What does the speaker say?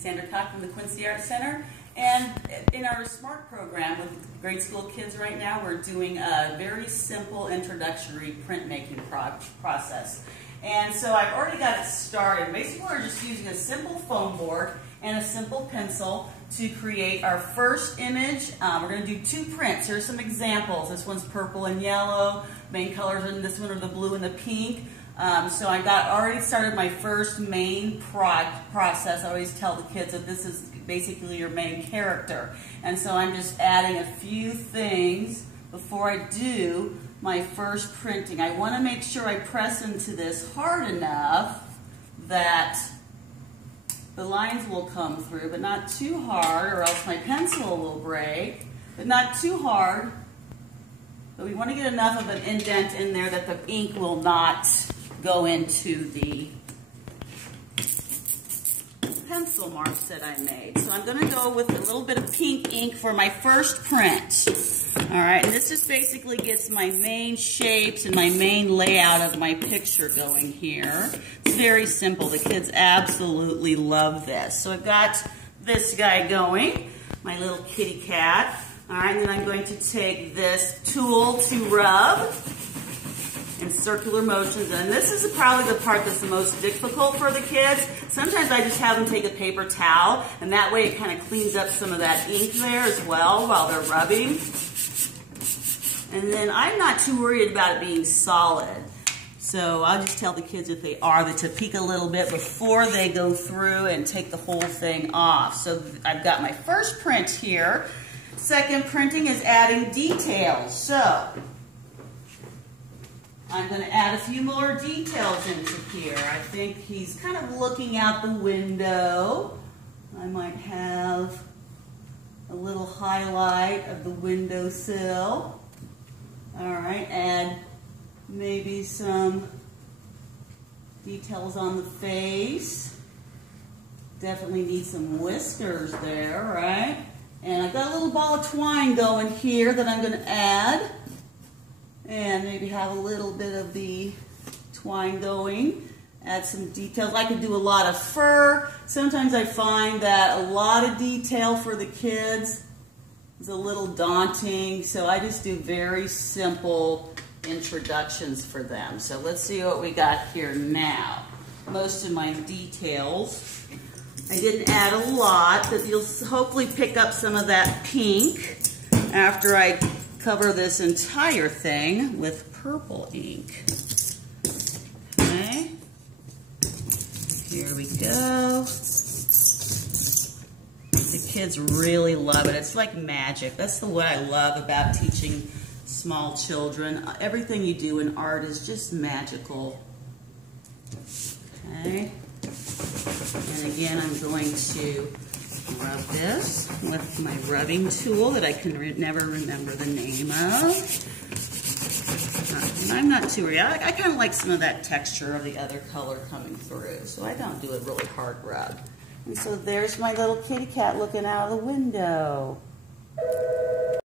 Sandra Cock from the Quincy Art Center. And in our SMART program with grade school kids right now, we're doing a very simple introductory printmaking process. And so I've already got it started. Basically, we're just using a simple foam board and a simple pencil to create our first image. We're going to do 2 prints. Here's some examples. This one's purple and yellow. Main colors in this one are the blue and the pink. So I already started my first main process. I always tell the kids that this is basically your main character. And so I'm just adding a few things before I do my first printing. I want to make sure I press into this hard enough that the lines will come through, but not too hard or else my pencil will break, but not too hard. But we want to get enough of an indent in there that the ink will not go into the pencil marks that I made. So I'm going to go with a little bit of pink ink for my first print. Alright, and this just basically gets my main shapes and my main layout of my picture going here. It's very simple. The kids absolutely love this. So I've got this guy going, my little kitty cat. Alright, and then I'm going to take this tool to rub in circular motions, and this is probably the part that's the most difficult for the kids. Sometimes I just have them take a paper towel, and that way it kind of cleans up some of that ink there as well while they're rubbing. And then I'm not too worried about it being solid. So I'll just tell the kids if they are to peek a little bit before they go through and take the whole thing off. So I've got my first print here. Second printing is adding details. So I'm going to add a few more details into here. I think he's kind of looking out the window. I might have a little highlight of the windowsill. Alright, add maybe some details on the face. Definitely need some whiskers there, right? And I've got a little ball of twine going here that I'm going to add. And maybe have a little bit of the twine going. Add some details. I could do a lot of fur. Sometimes I find that a lot of detail for the kids is a little daunting. So I just do very simple introductions for them. So let's see what we got here now. Most of my details. I didn't add a lot, but you'll hopefully pick up some of that pink after I cover this entire thing with purple ink. Okay, here we go. The kids really love it. It's like magic. That's what I love about teaching small children. Everything you do in art is just magical. Okay, and again I'm going to rub this with my rubbing tool that I can never remember the name of. And I'm not too worried. I kind of like some of that texture of the other color coming through, so I don't do a really hard rub. And so there's my little kitty cat looking out of the window.